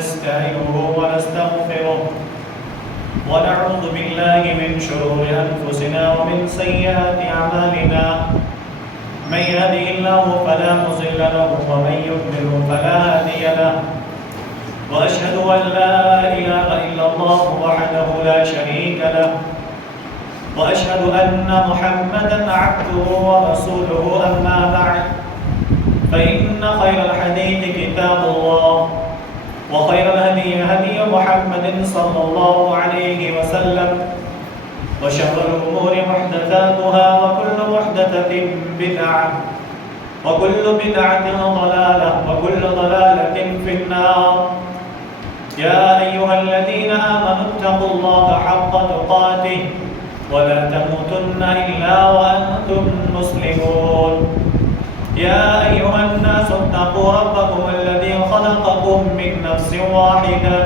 ونستعينه ونستغفره ونعوذ بالله من شرور أنفسنا ومن سيئات أعمالنا من يهده الله فلا مضل له ومن يضلل فلا هادي له وأشهد أن لا إله إلا الله وحده لا شريك له وأشهد أن محمدًا عبده ورسوله أما بعد فإن خير الحديث كتاب الله وخير الهدي هدي محمد صلى الله عليه وسلم وشر الأمور محدثاتها وكل محدثة بدعة وكل بدعة ضلالة وكل ضلالة في النار يا أيها الذين آمنوا اتقوا الله حق تقاته ولا تموتن إلا وأنتم مسلمون يا أيها الناس اتقوا ربكم الذي خلقكم من نفس واحدة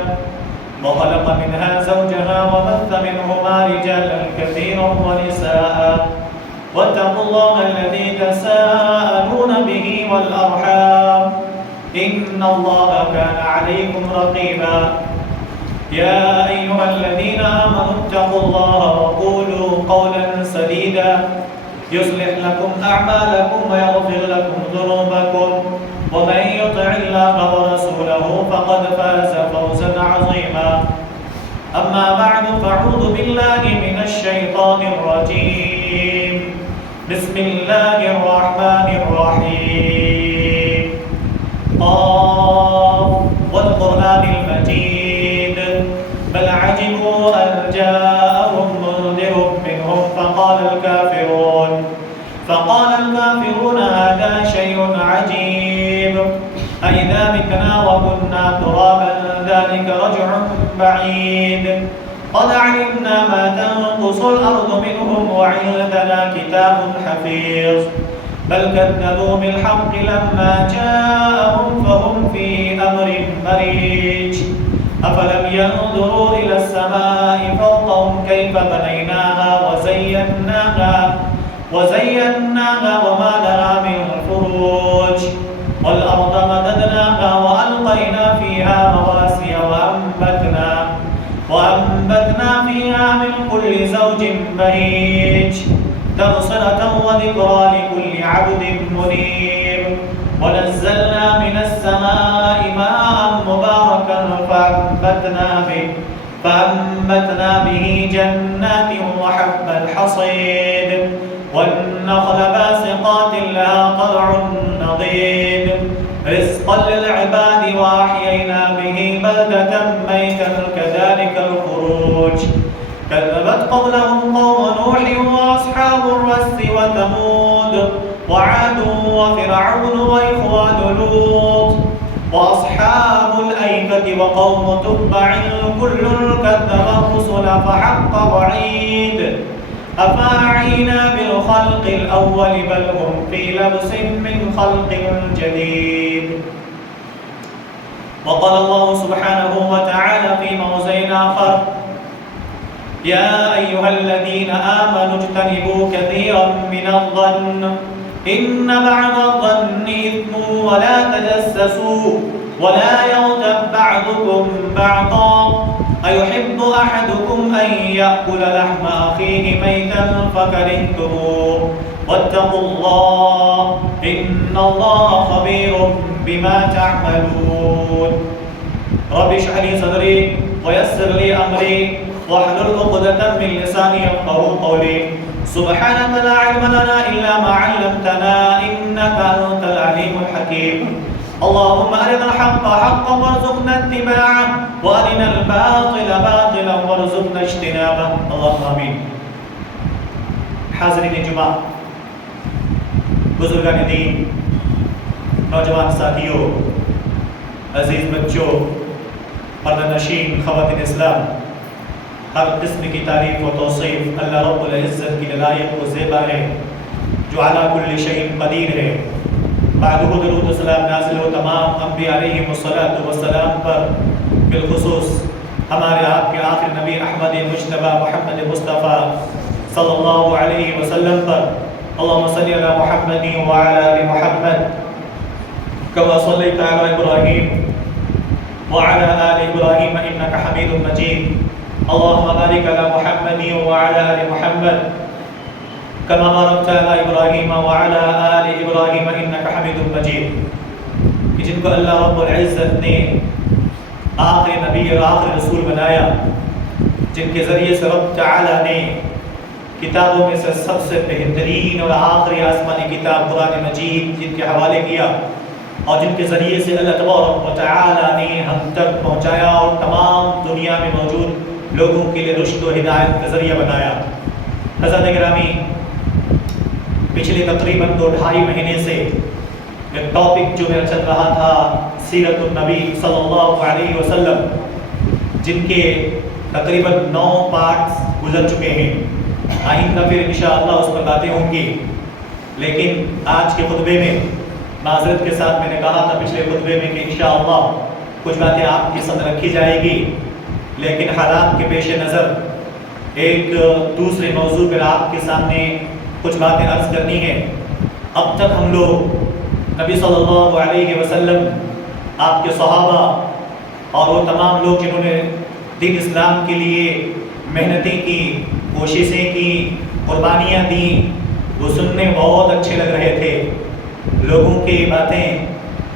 وخلق منها زوجها وبث منهما رجالا كثيرا ونساء واتقوا الله الذي تساءلون به والأرحام إن الله كان عليكم رقيبا يا أيها الذين آمنوا اتقوا الله وقولوا قولا سديدا يصلح لكم أعمالكم ويغفر لكم ذنوبكم ومن يطع الله ورسوله فقد فاز فوزا عظيما أما بعد فأعوذ بالله من الشيطان الرجيم بسم الله الرحمن الرحيم قاف والقرآن المجيد بل عجبوا أن جاءهم منذر منهم فقال الكافرون هذا شيء عجيب أئذا متنا وكنا ترابا ذلك رجع بعيد قد علمنا ما تنقص الأرض منهم وعندنا كتاب حفيظ بل كذبوا بالحق لما جاءهم فهم في أمر مريج أفلم ينظروا إلى السماء فوقهم كيف بنيناها وزيناها وما لها من فروج والأرض مددناها وألقينا فيها رواسي وأنبتنا فيها من كل زوج بهيج تبصرة وذكرى لكل عبد منيب ونزلنا من السماء ماء مباركا فأنبتنا به جنات وحب الحصيد والنخل باسقات لها طلع نضيد رزقا للعباد وأحيينا به بلدة ميتا كذلك الخروج كذبت قبلهم قوم نوح وأصحاب الرس وثمود وعاد وفرعون وإخوان لوط وأصحاب الأيكة وقوم تبع كل كذب الرسل فحق وعيد أفاعينا بالخلق الأول بل هم في لبس من خلق جديد وقال الله سبحانه وتعالى في موضع آخر يا أيها الذين آمنوا اجتنبوا كثيرا من الظن إن بعض الظن إثم ولا تجسسوا ولا يغتب بعضكم بعضا أيحب أحدكم أن يأكل لحم أخيه ميتا فكرهتموه واتقوا الله إن الله خبير بما تعملون رب اشرح لي صدري ويسر لي أمري واحلل عقدة من لساني يفقهوا قولي سبحانك لا علم لنا إلا ما علمتنا إنك أنت العليم الحكيم اللهم أرنا الحق حقا وارزقنا اتباعه وأرنا الباطل باطلا وارزقنا اجتنابه اللهم آمين حاضرین جمعہ بزرگان دین نوجوان ساتھیوں عزیز بچوں پردہ نشین خواتین اسلام ہر قسم کی تعریف و توصیف اللہ رب العزت کی لائق و زیبا ہے جو علی کل شیء قدیر ہے بعدہ درود و سلام نازل ہو تمام انبیاء علیہم الصلاۃ پر بالخصوص ہمارے آپ کے آخر نبی احمد مجتبی محمد مصطفیٰ صلی اللہ علیہ وسلم پر اللهم صل على محمد وعلى آل محمد كما صليت على إبراهيم وعلى آل إبراهيم إنك حميد مجيد اللهم بارك على محمد وعلى آل محمد كما باركت على إبراهيم وعلى آل إبراهيم إنك حميد مجيد کہ جن کو اللہ رب العزت نے آخری نبی اور آخری رسول بنایا، جن کے ذریعے سے رب تعالیٰ نے کتابوں میں سے سب سے بہترین اور آخری آسمانی کتاب قرآن مجید جن کے حوالے کیا، اور جن کے ذریعے سے اللہ تبارک و تعالیٰ نے ہم تک پہنچایا اور تمام دنیا میں موجود لوگوں کے لیے رشد و ہدایت کا ذریعہ بنایا۔ حضرت گرامی، پچھلے تقریباً 2-2.5 مہینے سے ایک ٹاپک جو میرا چل رہا تھا سیرت النبی صلی اللہ علیہ وسلم، جن کے تقریباً 9 پارٹس گزر چکے ہیں۔ آئندہ پھر انشاءاللہ اس پر باتیں ہوں گی، لیکن آج کے خطبے میں معذرت کے ساتھ میں نے کہا تھا پچھلے خطبے میں کہ انشاءاللہ کچھ باتیں آپ کی سامنے رکھی جائے گی، لیکن حالات کے پیش نظر ایک دوسرے موضوع پر آپ کے سامنے کچھ باتیں عرض کرنی ہیں۔ اب تک ہم لوگ نبی صلی اللہ علیہ وسلم، آپ کے صحابہ اور وہ تمام لوگ جنہوں نے دین اسلام کے لیے محنتیں کی، کوششیں کی، قربانیاں دیں، وہ سننے بہت اچھے لگ رہے تھے، لوگوں کی باتیں،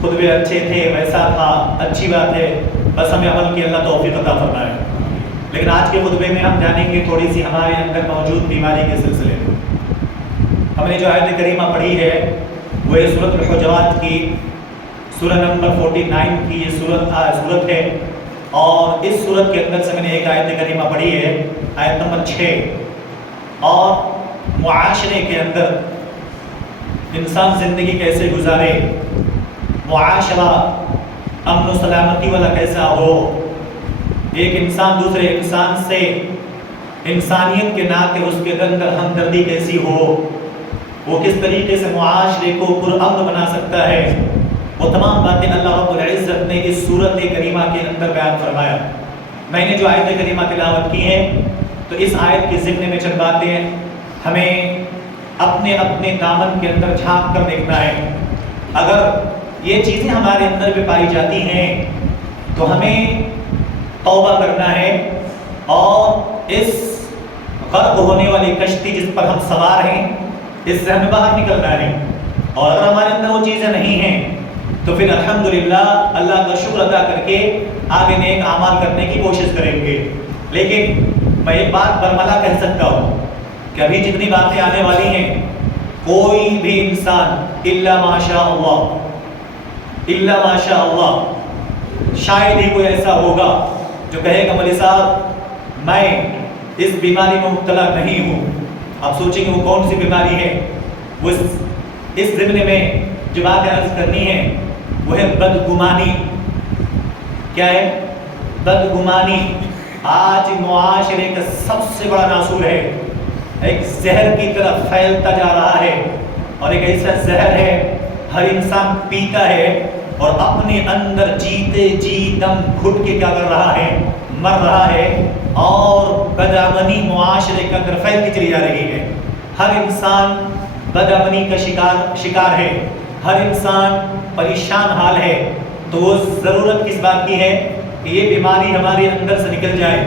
خطبے اچھے تھے، ویسا تھا، اچھی بات ہے، بس ہمیں عمل کی اللہ توفیق عطا فرمائے۔ لیکن آج کے خطبے میں ہم جانیں گے تھوڑی سی ہمارے اندر موجود بیماری کے سلسلے میں۔ ہم نے جو آیت کریمہ پڑھی ہے وہ سورۃ الحجرات کی سورہ نمبر 49 کی یہ سورت ہے، اور اس سورت کے اندر سے میں نے ایک آیت کریمہ پڑھی ہے، آیت نمبر 6، اور معاشرے کے اندر انسان زندگی کیسے گزارے، معاشرہ امن و سلامتی والا کیسا ہو، ایک انسان دوسرے انسان سے انسانیت کے ناطے اس کے اندر ہمدردی کیسی ہو، وہ کس طریقے سے معاشرے کو پرامن بنا سکتا ہے، وہ تمام باتیں اللہ رب العزت نے اس سورت کریمہ کے اندر بیان فرمایا۔ میں نے جو آیت کریمہ تلاوت کی ہے تو اس آیت کے ذکر میں چند باتیں ہمیں اپنے اپنے دامن کے اندر جھانک کر دیکھنا ہے۔ اگر یہ چیزیں ہمارے اندر بھی پائی جاتی ہیں تو ہمیں توبہ کرنا ہے اور اس غرق ہونے والی کشتی جس پر ہم سوار ہیں اس سے ہمیں باہر نکلنا ہے، اور اگر ہمارے اندر وہ چیزیں نہیں ہیں تو پھر الحمدللہ اللہ کا شکر ادا کر کے آگے نیک اعمال کرنے کی کوشش کریں گے۔ لیکن میں ایک بات برملا کہہ سکتا ہوں کہ ابھی جتنی باتیں آنے والی ہیں، کوئی بھی انسان الا ماشاء اللہ، شاید ہی کوئی ایسا ہوگا جو کہے گا مولوی صاحب میں اس بیماری میں مبتلا نہیں ہوں۔ آپ سوچیں کہ وہ کون سی بیماری ہے؟ وہ اس ضمن میں جو بات عرض کرنی ہے وہ ہے بدگمانی۔ کیا ہے؟ بدگمانی آج معاشرے کا سب سے بڑا ناسور ہے، ایک زہر کی طرف پھیلتا جا رہا ہے، اور ایک ایسا زہر ہے ہر انسان پیتا ہے اور اپنے اندر جیتے جی دم گھٹ کے کیا کر رہا ہے؟ مر رہا ہے، اور بدامنی معاشرے کے اندر پھیلتی چلی جا رہی ہے۔ ہر انسان بدامنی کا شکار ہے، ہر انسان پریشان حال ہے، تو وہ ضرورت کس بات کی ہے کہ یہ بیماری ہمارے اندر سے نکل جائے۔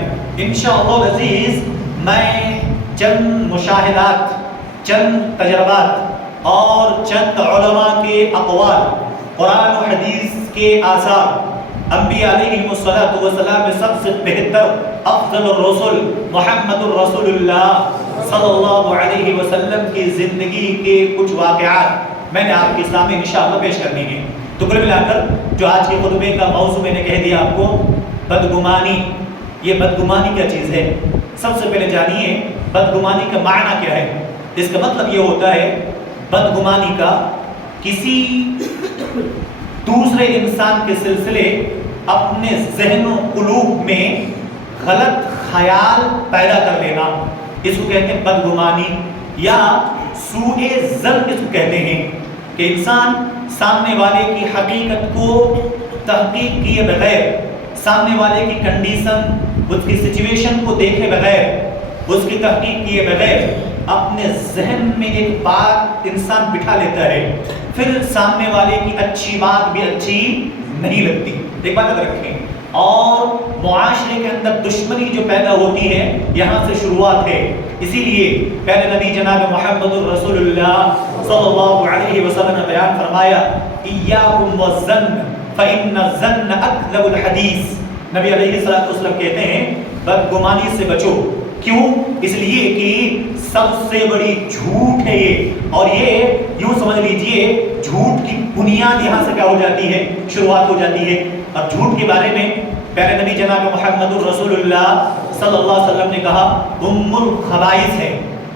انشاءاللہ عزیز میں چند مشاہدات، چند تجربات اور چند علماء کے اقوال، قرآن و حدیث کے آثار، انبیاء علیہ السلام میں سب سے بہتر افضل الرسل محمد الرسول اللہ صلی اللہ علیہ وسلم کی زندگی کے کچھ واقعات میں نے آپ کے سامنے انشاءاللہ پیش کرنی ہے۔ تو کل ملا کر جو آج کے خطبے کا موضوع میں نے کہہ دیا آپ کو، بدگمانی۔ یہ بدگمانی کیا چیز ہے؟ سب سے پہلے جانیے بدگمانی کا معنی کیا ہے۔ اس کا مطلب یہ ہوتا ہے بدگمانی کا کسی دوسرے انسان کے سلسلے اپنے ذہن و قلوب میں غلط خیال پیدا کر لینا، اس کو کہتے ہیں بدگمانی، یا سوء ظن اس کو کہتے ہیں کہ انسان سامنے والے کی حقیقت کو تحقیق کیے بغیر، سامنے والے کی کنڈیشن، اس کی سچویشن کو دیکھے بغیر، اس کی تحقیق کیے بغیر اپنے ذہن میں ایک بات انسان بٹھا لیتا ہے، پھر سامنے والے کی اچھی بات بھی اچھی نہیں لگتی۔ ایک بات یاد رکھیں، اور معاشرے کے اندر دشمنی جو پیدا ہوتی ہے یہاں سے شروعات ہے. اسی لیے پیارے نبی جناب محمد الرسول اللہ صلی اللہ علیہ وسلم نے بیان فرمایا ایاکم والظن فإن الظن اکذب الحدیث. نبی علیہ الصلوۃ والسلام کہتے ہیں بدگمانی سے بچو. کیوں؟ اس لیے کہ سب سے بڑی جھوٹ ہے یہ، اور یہ یوں سمجھ لیجئے جھوٹ کی بنیاد یہاں سے کیا ہو جاتی ہے؟ شروعات ہو جاتی ہے. اور جھوٹ کے بارے میں پیارے نبی جناب محمد الرسول اللہ صلی اللہ علیہ وسلم نے کہا ام الخبائث ہے،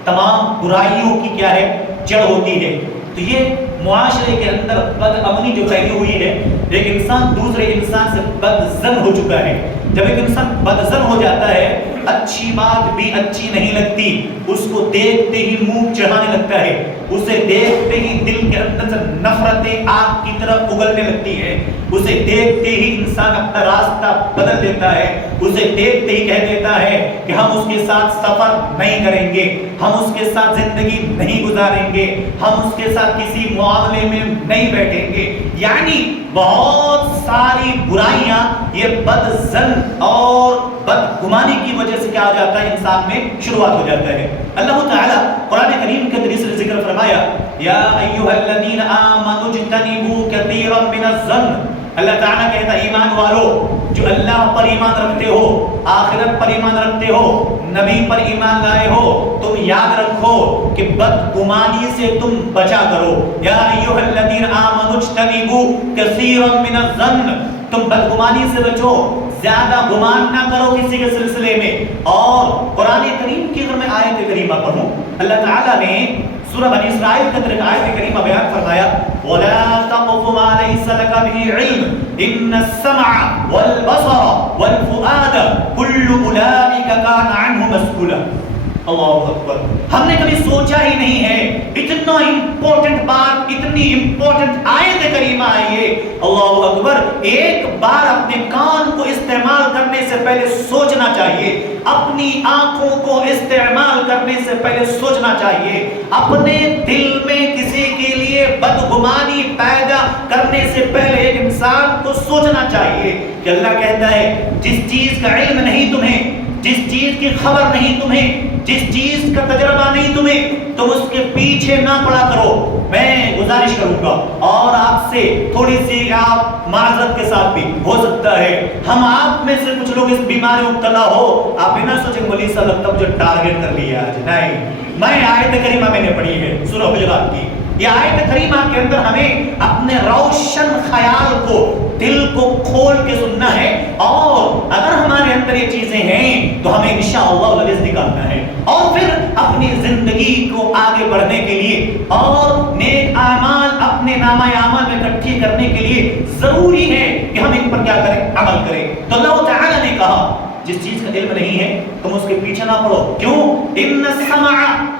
تمام برائیوں کی کیا ہے؟ جڑ ہوتی ہے. تو یہ معاشرے کے اندر بد امنی جو پھیلی ہوئی ہے، ایک انسان دوسرے انسان سے بدظن ہو چکا ہے. جب ایک انسان بدظن ہو جاتا ہے اچھی بات بھی اچھی نہیں لگتی، اس کو دیکھتے ہی منہ چڑھانے لگتا ہے، اسے دیکھتے ہی دل کے اندر سے نفرتیں آگ کی طرف اگلنے لگتی ہے، اسے دیکھتے ہی انسان اپنا راستہ بدل دیتا ہے، اسے دیکھتے ہی کہہ دیتا ہے کہ ہم اس کے ساتھ سفر نہیں کریں گے، ہم اس کے ساتھ زندگی نہیں گزاریں گے، ہم اس کے ساتھ کسی معاملے میں نہیں بیٹھیں گے. یعنی بہت ساری برائیاں یہ بدظن اور بدگمانی کی وجہ سے کیا ہو جاتا ہے؟ انسان میں شروعات ہو جاتا ہے. اللہ تعالیٰ قرآن کریم کے ذریعے سے ذکر فرمایا یا ایھا الذین آمنوا اجتنبوا کثیرا من الظن. اللہ تعالیٰ کہتا ہے ایمان والو جو اللہ پر ایمان رکھتے ہو، آخرت پر ایمان رکھتے ہو، نبی پر ایمان لائے ہو، تم یاد رکھو کہ بدگمانی سے تم بچا کرو. یا ایھا الذین آمنوا اجتنبوا کثیرا من الظن، تم بدگمانی سے بچو، زیادہ گمان نہ کرو کسی کے سلسلے میں. اور قرآن کریم کی اگر میں آیت کریمہ پڑھوں، اللہ تعالیٰ نے سورہ بنی اسرائیل کے اندر ایک آیت کریمہ بیان فرمایا وَلَا تَقْفُ مَا لَيْسَ لَكَ بِهِ عِلْمٌ إِنَّ السَّمْعَ وَالْبَصَرَ وَالْفُؤَادَ كُلُّ أُولَئِكَ كَانَ عَنْهُ مَسْئُولًا. اللہ اکبر. ہم نے کبھی سوچا ہی نہیں ہے اتنا امپورٹنٹ بات، اتنی امپورٹنٹ آیت کریمہ آئی ہے. اللہ اکبر. ایک بار اپنے کان کو استعمال کرنے سے پہلے سوچنا چاہیے، اپنی آنکھوں کو استعمال کرنے سے پہلے سوچنا چاہیے، اپنے دل میں کسی کے لیے بدگمانی پیدا کرنے سے پہلے ایک انسان کو سوچنا چاہیے کہ اللہ کہتا ہے جس چیز کا علم نہیں تمہیں، جس چیز کی خبر نہیں تمہیں، جس چیز کا تجربہ نہیں تمہیں، تم اس کے پیچھے نہ پڑا کرو. میں گزارش کروں گا اور آپ سے تھوڑی سی آپ معذرت کے ساتھ بھی ہو سکتا ہے ہم آپ میں سے کچھ لوگ اس بیماری میں مبتلا ہو، آپ نہ سوچیں مولوی صاحب لگتا مجھے ٹارگیٹ کر لیا آج. نہیں، میں آیت کریمہ میں نے پڑھی ہے سورہ حجرات کی. یہ آیت کریمہ کے اندر ہمیں اپنے روشن خیال کو، دل کو کھول کے سننا ہے، اور اگر ہمارے اندر یہ چیزیں ہیں تو ہمیں انشاءاللہ لفظ نکالنا ہے، اور پھر اپنی زندگی کو آگے بڑھنے کے لیے اور نیک اعمال اپنے نامہ اعمال میں اکٹھی کرنے کے لیے ضروری ہے کہ ہم ان پر کیا کریں؟ عمل کریں. تو اللہ تعالیٰ نے کہا جس چیز کا علم نہیں ہے تم اس کے پیچھے نہ پڑو. کیوں؟ ان السمع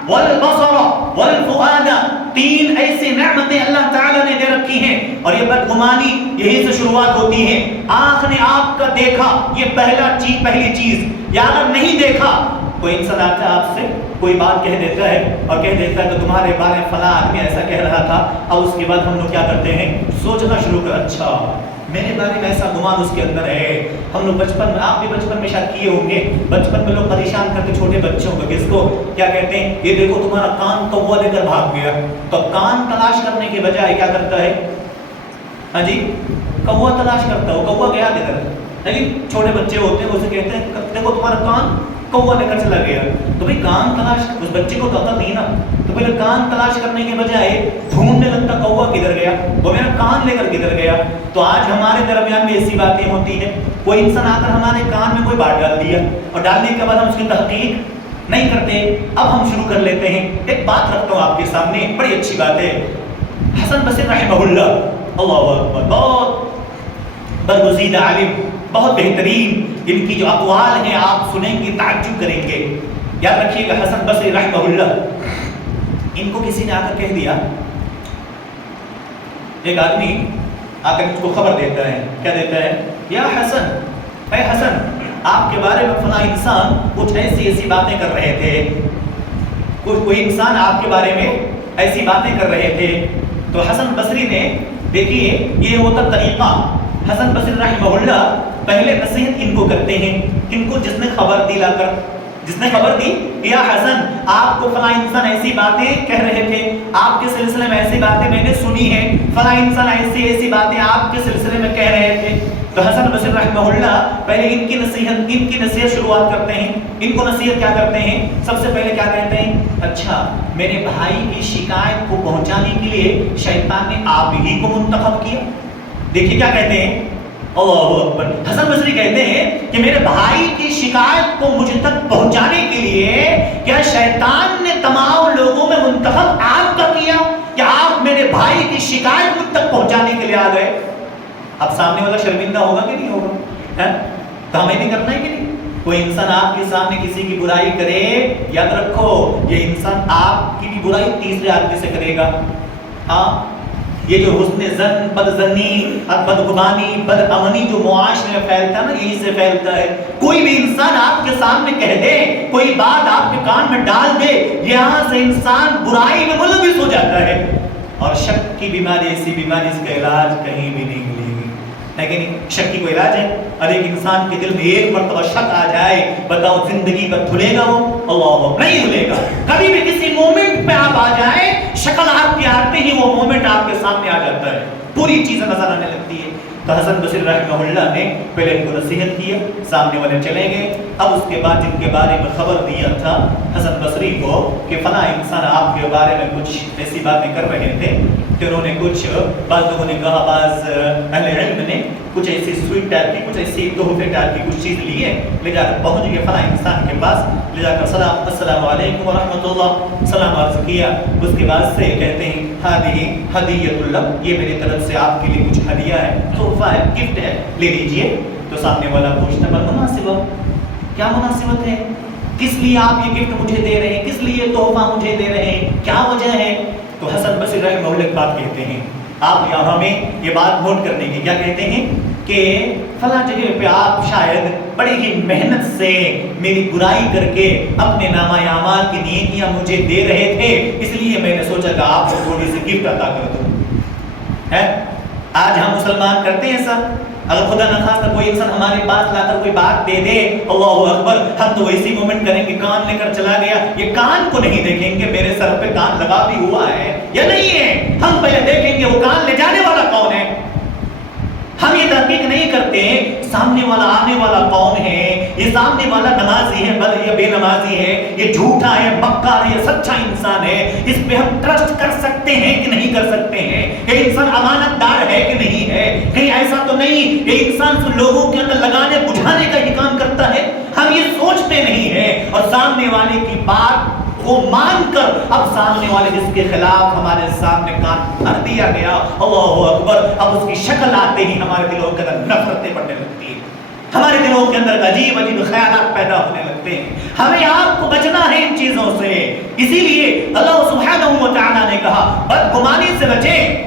والبصر والفؤاد، تین ایسی نعمتیں اللہ تعالیٰ نے دے رکھی ہیں، اور یہ بدگمانی یہی سے شروعات ہوتی ہے. آنکھ نے آپ کا دیکھا، یہ پہلی چیز، یا اگر نہیں دیکھا، کوئی انسان آتا ہے آپ سے کوئی بات کہہ دیتا ہے اور کہہ دیتا ہے کہ تمہارے بارے میں فلاں آدمی ایسا کہہ رہا تھا. اب اس کے بعد ہم لوگ کیا کرتے ہیں؟ سوچنا شروع کر، اچھا میرے بارے میں ایسا گمان اس کے اندر ہے. ہم لوگ بچپن میں، آپ بھی بچپن میں شاید کیے ہوں گے، بچپن میں لوگ پریشان کرتے چھوٹے بچوں کو، کس کو کیا کہتے ہیں؟ یہ دیکھو تمہارا کان کوا لے کر بھاگ گیا. تو کان تلاش کرنے کے بجائے کیا کرتا ہے؟ ہاں جی، کوا تلاش کرتا ہو، کوا گیا کدھر؟ لیکن چھوٹے بچے ہوتے ہیں اسے کہتے ہیں دیکھو تمہارا کان کوا لے کر چلا گیا. تو بھائی کان تلاش، اس بچے کو پتہ نہیں نا، تو پہلے کان تلاش کرنے کے بجائے ڈھونڈنے لگتا کوا کدھر گیا، وہ میرا کان لے کر کدھر گیا. تو آج ہمارے درمیان میں ایسی باتیں ہوتی ہیں، کوئی انسان آ کر ہمارے کان میں کوئی بات ڈال دیا اور ڈالنے کے بعد ہم اس کی تحقیق نہیں کرتے. اب ہم شروع کر لیتے ہیں. ایک بات رکھتا ہوں آپ کے سامنے، بڑی اچھی بات ہے. حسن بصری رحمہ اللہ، اللہ اکبر، بہت برگزیدہ عالم، بہت بہترین. ان کی جو اقوال ہیں آپ سنیں گے تعجب کریں گے. یاد رکھیے گا حسن بصری رحمہ اللہ، ان کو کسی نے آ کر کہہ دیا، ایک آدمی آ کر اس کو خبر دیتا ہے، کیا دیتا ہے؟ یا حسن، اے حسن، آپ کے بارے میں فلاں انسان کچھ ایسی باتیں کر رہے تھے، کوئی انسان آپ کے بارے میں ایسی باتیں کر رہے تھے. تو حسن بصری نے، دیکھیے یہ ہوتا طریقہ، حسن بصری رحمہ اللہ پہلے نصیحت ان کو کرتے ہیں، ان کو جس نے خبر دی لا کر، جس نے خبر دی یا حسن آپ کو فلاں انسان ایسی باتیں کہہ رہے تھے، آپ کے سلسلے میں ایسی باتیں میں نے سنی ہیں، فلاں انسان ایسی ایسی باتیں آپ کے سلسلے میں کہہ رہے تھے. تو حسن بصری رحمہ اللہ پہلے ان کی نصیحت شروعات کرتے ہیں. ان کو نصیحت کیا کرتے ہیں؟ سب سے پہلے کیا کہتے ہیں؟ اچھا میرے بھائی کی شکایت کو پہنچانے کے لیے شیطان نے آپ ہی کو منتخب کیا. دیکھیے کیا کہتے ہیں، اللہ اکبر. حسن بصری کہتے ہیں کہ میرے بھائی کی شکایت کو مجھ تک پہنچانے کے لیے کیا شیطان نے تمام لوگوں میں منتخب آپ کا کیا کہ آپ میرے بھائی کی شکایت مجھ تک پہنچانے کے لیے آ گئے. اب سامنے والا شرمندہ ہوگا کہ نہیں ہوگا؟ تو ہمیں بھی کرنا ہے کہ نہیں؟ کوئی انسان آپ کے سامنے کسی کی برائی کرے، یاد رکھو یہ انسان آپ کی بھی برائی تیسرے آدمی سے کرے گا. ہاں یہ جو حسن ظن، بد ظنی، بدگمانی، بد امنی جو معاشرے میں پھیلتا ہے نا، یہی سے پھیلتا ہے. کوئی بھی انسان آپ کے سامنے کہہ دے، کوئی بات آپ کے کان میں ڈال دے، یہاں سے انسان برائی میں ملوث ہو جاتا ہے. اور شک کی بیماری ایسی بیماری جس کا علاج کہیں بھی نہیں ملے گی، لیکن شک کی کوئی علاج ہے؟ اور ایک انسان کے دل میں ایک مرتبہ شک آ جائے، بتاؤ زندگی پر دھلے گا وہ؟ اللہ نہیں دھلے گا. کبھی بھی کسی مومنٹ پہ آپ آ جائیں، شکل آپ کے آتے ہی وہ مومنٹ آپ کے سامنے آ جاتا ہے، پوری چیزیں نظر آنے لگتی ہے. تو حسن بصری رحمہ اللہ نے پہلے ان کو نصیحت کیا، سامنے والے چلے گئے. اب اس کے بعد جن کے بارے میں خبر دیا تھا حسن بصری کو کہ فلاں انسان آپ کے بارے میں کچھ ایسی باتیں کر رہے تھے، کہ انہوں نے کچھ، بعض لوگوں نے کہا، بعض اہل علم نے کچھ ایسی سویٹ ٹائپ کی، کچھ ایسی تحفے ٹائپ کی کچھ چیز لی ہے، لے جا کر پہنچ گئے فلاں انسان کے پاس، لے جا کر السلام علیکم ورحمۃ اللہ سلام عرض کیا. اس کے بعد سے کہتے ہیں ہذہ ہدیۃ اللہ، یہ میری طرف سے آپ کے لیے کچھ ہدیہ ہے، تحفہ ہے، گفٹ ہے، لے لیجئے. تو سامنے والا پوچھتا پر مناسبت کیا مناسبت ہے؟ کس لیے آپ یہ گفٹ مجھے دے رہے ہیں؟ کس لیے یہ تحفہ مجھے دے رہے ہیں؟ کیا وجہ ہے؟ تو حسن بصری رحمہ اللہ ایک بات کہتے ہیں، آپ یہاں ہمیں یہ بات نوٹ کرنے کی، کیا کہتے ہیں کہ فلاں جگہ پہ آپ شاید بڑی ہی محنت سے میری برائی کر کے اپنے نامہ اعمال کی نیکیاں مجھے دے رہے تھے، اس لیے میں نے سوچا کہ آپ کو تھوڑی سی گفٹ عطا کر دوں. آج ہم مسلمان کرتے ہیں سر، اگر خدا نخواستہ کوئی انسان ہمارے پاس لا کر کوئی بات دے دے، اللہ اکبر، ہم تو ویسی مومنٹ کریں گے کان لے کر چلا گیا. یہ کان کو نہیں دیکھیں گے میرے سر پہ کان لگا بھی ہوا ہے یا نہیں ہے، ہم پہلے دیکھیں گے وہ کان لے جانے والا کون ہے. ہم یہ تحقیق نہیں کرتے سامنے والا آنے والا کون ہے، یہ سامنے والا نمازی ہے یا بے نمازی ہے، یہ جھوٹا ہے، مکار ہے یا سچا انسان ہے، اس پہ ہم ٹرسٹ کر سکتے ہیں کہ نہیں کر سکتے ہیں، یہ انسان امانت دار ہے کہ نہیں ہے، کہیں ایسا تو نہیں یہ انسان سے لوگوں کے اندر لگانے بجھانے کا ہی کام کرتا ہے. ہم یہ سوچتے نہیں ہیں اور سامنے والے کی بات کو مان کر اب سامنے والے جس کے خلاف ہمارے سامنے کان بھر دیا گیا، اللہ اکبر، اب اس کی شکل آتے ہی ہمارے دلوں کے اندر نفرتیں بڑھنے لگتی ہیں، ہمارے دلوں کے اندر عجیب عجیب خیالات پیدا ہونے لگتے ہیں. ہمیں آپ کو بچنا ہے ان چیزوں سے، اسی لیے اللہ سبحانہ و تعالیٰ نے کہا بدگمانی سے بچیں.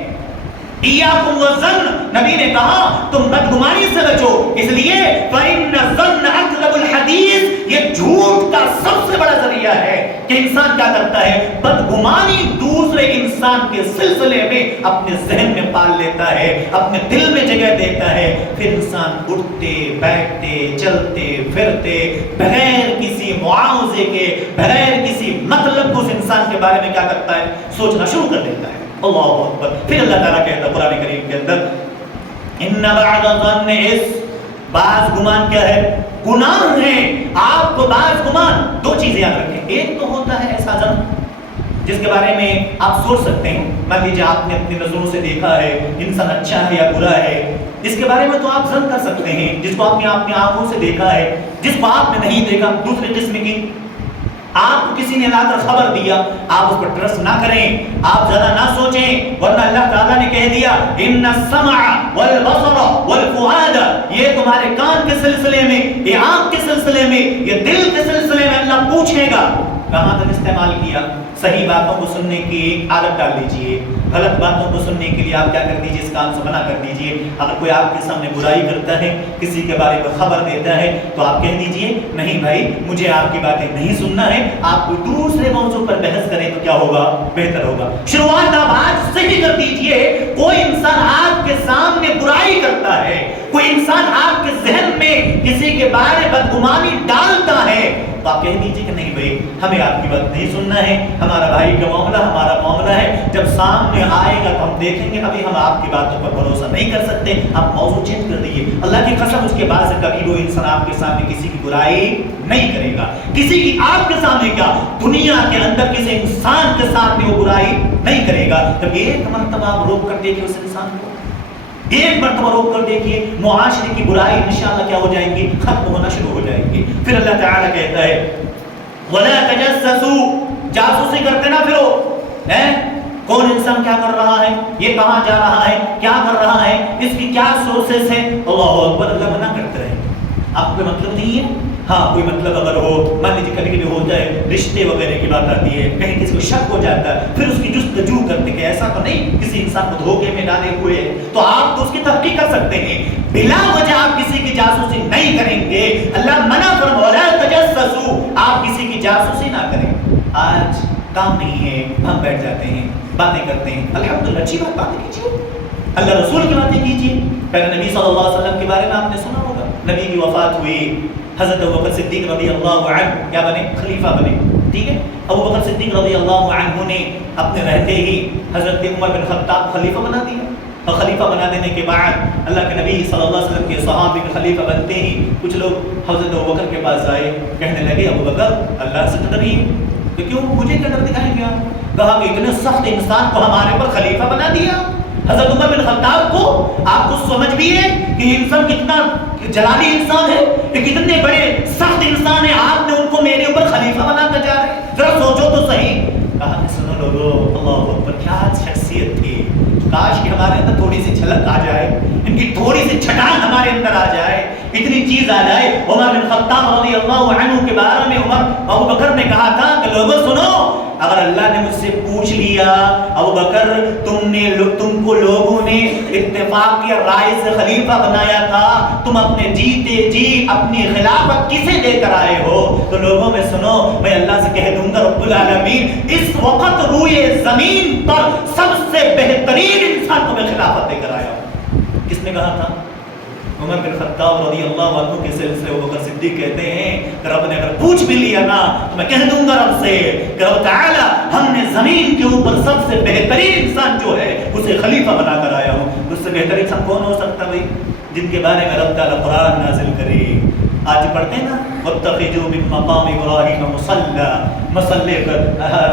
ایاکم والظن، نبی نے کہا تم بدگمانی سے بچو، اس لیے فإن الظن أكذب الحديث، یہ جھوٹ کا سب سے بڑا ذریعہ ہے کہ انسان کیا کرتا ہے، بدگمانی دوسرے انسان کے سلسلے میں اپنے ذہن میں پال لیتا ہے، اپنے دل میں جگہ دیتا ہے، پھر انسان اٹھتے بیٹھتے چلتے پھرتے بغیر کسی معاوضے کے، بغیر کسی مطلب کو اس انسان کے بارے میں کیا کرتا ہے، سوچنا شروع کر دیتا ہے. اللہ اکبر. پھر اللہ تعالیٰ کہتا ہے قرآن کریم کے اندر ان بعد الظن اثم، بعض گمان کیا ہے، گناہ ہے. آپ کو بعض گمان، دو چیزیں یاد رکھیں، ایک تو ہوتا ہے ایسا ظن جس کے بارے میں آپ سوچ سکتے ہیں، مان لیجیے آپ نے اپنی نظروں سے دیکھا ہے انسان اچھا ہے یا برا ہے، اس کے بارے میں تو آپ ظن کر سکتے ہیں. جس کو آپ نے اپنی آنکھوں سے دیکھا ہے، جس کو آپ نے نہیں دیکھا، دوسری قسم کی آپ کو کسی نے لا کر خبر دیا، آپ اس پر ٹرسٹ نہ کریں، آپ زیادہ نہ سوچیں، ورنہ اللہ تعالیٰ نے کہہ دیا ان السمع والبصر والفؤاد، یہ تمہارے کان کے سلسلے میں، یہ آنکھ کے سلسلے میں، یہ دل کے سلسلے میں اللہ پوچھے گا. کہاں تک استعمال کیا؟ صحیح باتوں کو سننے کی عادت ڈال لیجئے، غلط باتوں کو سننے کے لیے آپ کیا کر دیجئے، اس کام سے منع کر دیجئے. اگر کوئی آپ کے سامنے برائی کرتا ہے، کسی کے بارے میں خبر دیتا ہے، تو آپ کہہ دیجئے نہیں بھائی مجھے آپ کی باتیں نہیں سننا ہے، آپ کوئی دوسرے موضوع پر بحث کریں تو کیا ہوگا، بہتر ہوگا. شروعات آپ آج سے ہی کر دیجئے. کوئی انسان آپ کے کے سامنے برائی کرتا ہے، کوئی انسان آپ کے ذہن میں کسی کے بارے بدگمانی ڈالتا ہے، تو آپ کہہ دیجئے کہ نہیں بھائی ہمیں آپ کی بات نہیں سننا ہے، ہمارا بھائی کا معاملہ ہمارا معاملہ ہے، جب سامنے آئے گا تو ہم دیکھیں گے، ابھی ہم آپ کی باتوں پر بھروسہ نہیں کر سکتے، آپ موضوع چینج کر دیجئے۔ اللہ کی قسم اس کے بعد سے کبھی وہ انسان آپ کے سامنے کسی کی برائی نہیں کرے گا، کسی کی آپ کے سامنے کیا دنیا کے اندر کسی انسان کے سامنے وہ برائی نہیں کرے گا۔ جب ایک مرتبہ آپ روک کر دیکھیں اس انسان کو، ایک مرتبہ روک کر دیکھیے، معاشرے کی برائی انشاءاللہ کیا ہو جائیں گی، ختم ہونا شروع ہو جائیں گی۔ پھر اللہ تعالیٰ کہتا ہے وَلَا تَجَسَّسُوا، جاسوسی کرتے نہ پھرو، کون انسان کیا کر رہا ہے، یہ کہاں جا رہا ہے، کیا کر رہا ہے، اس کی کیا سورسز ہیں، اللہ اکبر، اللہ منع کرتے رہے۔ آپ کو مطلب نہیں ہے، ہاں کوئی مطلب اگر ہو، مان لیجیے کبھی کبھی ہوتا ہے رشتے وغیرہ کی بات آتی ہے، کہیں کسی کو شک ہو جاتا ہے، پھر اس کی جستجو کرتے کہ ایسا تو نہیں کسی انسان کو دھوکے میں ڈالے ہوئے، تو آپ تو اس کی تحقیق کر سکتے ہیں، بلا وجہ آپ کسی کی جاسوسی نہیں کریں گے۔ اللہ منع فرمایا وَلَا تَجَسَّسُوا، آپ کسی کی جاسوسی نہ کریں۔ آج کام نہیں ہے، ہم بیٹھ جاتے ہیں، باتیں کرتے ہیں، الحمدللہ اچھی باتیں کیجیے، اللہ رسول کی باتیں کیجیے۔ پہلے نبی صلی اللہ علیہ وسلم کے بارے میں آپ نے سنا ہوگا، نبی کی وفات ہوئی، حضرت ابوبکر صدیق رضی اللہ عنہ کیا بنے، خلیفہ بنے، ٹھیک ہے۔ ابوبکر صدیق رضی اللہ عنہ نے اپنے رہتے ہی حضرت عمر بن خطاب خلیفہ بنا دیا، اور خلیفہ بنا دینے کے بعد اللہ کے نبی صلی اللہ علیہ وسلم کے صحابی کے خلیفہ بنتے ہی کچھ لوگ حضرت ابوبکر کے پاس آئے، کہنے لگے ابوبکر اللہ سے ڈریے، کہ کیوں مجھے کیا ڈر دکھائیں گے آپ؟ کہا کہ اتنے سخت انسان کو ہمارے پر خلیفہ بنا دیا، حضرت عمر بن خطاب کو، آپ کو سمجھ بھی ہے کہ یہ انسان کتنا جلالی انسان ہے، کہ کتنے بڑے سخت انسان ہیں، آپ نے ان کو میرے اوپر خلیفہ بنا کر جا رہے ہیں، ذرا سوچو تو صحیح۔ کہا کہ سنو لوگو، اللہ اکبر، کیا شخصیت تھی، کاش کہ ہمارے اندر تھوڑی سی جھلک آ جائے، ان کی تھوڑی سی چھٹان ہمارے اندر آ جائے، اتنی چیز آ جائے۔ عمر بن خطاب رضی اللہ عنہ کے بارے میں ابوبکر نے کہا تھا کہ لوگوں سنو، اگر اللہ نے مجھ سے پوچھ لیا ابوبکر تم کو لوگوں نے اتفاق کی رائے سے خلیفہ بنایا تھا، تم اپنے جیتے جی اپنی خلافت کسے دے کر آئے ہو، تو لوگوں میں سنو، میں اللہ سے کہہ دوں گا رب العالمین اس وقت روئے زمین پر سب سے بہترین انسان کو میں خلافت دے کر آیا ہوں۔ کس نے کہا تھا؟ عمر بن خطاب رضی اللہ عنہ کے سلسلے ابوبکر صدیق کہتے ہیں کہ رب نے اگر پوچھ بھی لیا نا تو میں کہہ دوں گا رب سے کہ رب تعالی ہم نے زمین کے اوپر سب سے بہترین انسان جو ہے اسے خلیفہ بنا کر آیا ہوں۔ اس سے بہترین انسان کون ہو سکتا بھائی، جن کے بارے میں رب تعالی قرآن نازل کرے۔ آج پڑھتے ہیں نا وَاتَّخِذُوا مِن مَقَامِ إِبْرَاهِيمَ مُصَلًّى، مسلے پر